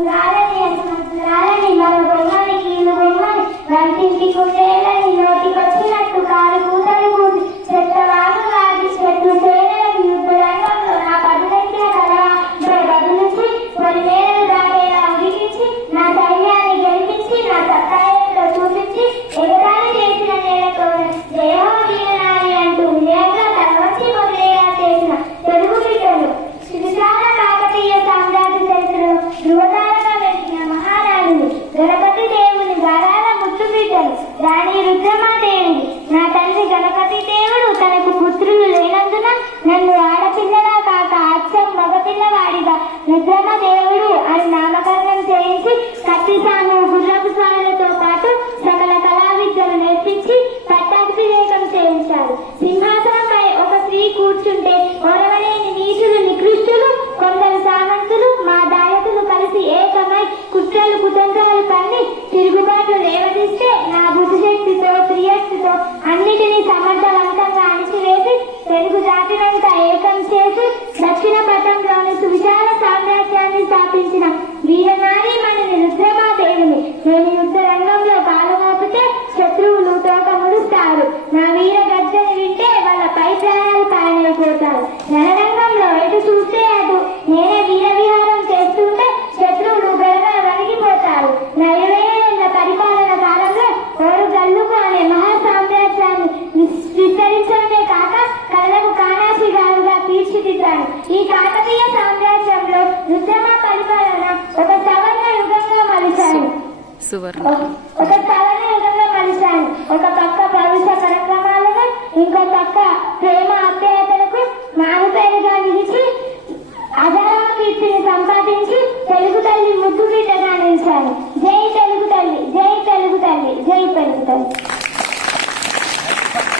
రాలని రాలని మరో బొమ్మని కీలు బొమ్మని వంటింటి కొట్టే రుద్రమ దేవుడు అని నామకరణం చేయించి కత్తి సాగు గుర్రపు స్వాములతో పాటు సకల కళా విద్యలు నేర్పించి పట్టాభిషేకం చేయించారు. సింహాసనంపై ఒక స్త్రీ కూర్చుంటే ఓరవలేని నీచులు నికృష్టులు కొందరు సామంతులు మా దాయకులు కలిసి ఏకమై కుట్రలు కుతంత్రాలు పన్ని తిరుగుబాట్లు లేవదిస్తే నా బుద్ధిశక్తితో ప్రియశక్తితో అన్నిటినీ సమర్థ పాయనైపోతారు రణరంగంలో ఎటు చూస్తే అటు. నేనే వీర విహారం చేస్తుంటే శత్రువులు గడగడ వణికిపోతారు. నా ఇరవై ఏళ్ళ పరిపాలన కాలంలో ఓరు గల్లుకు అనే మహా సామ్రాజ్యాన్ని విస్- విస్తరించడమే కాక కళ్ళకు కానాశిగారుగా తీర్చిదిద్దాను. ఈ కాకతీయ సామ్రాజ్యంలో రుద్రమ పరిపాలన ఒక సవర్ణ యుగంగా మలిచాను. ఒక సవర్ణ యుగంగా మలిచాను. ఒక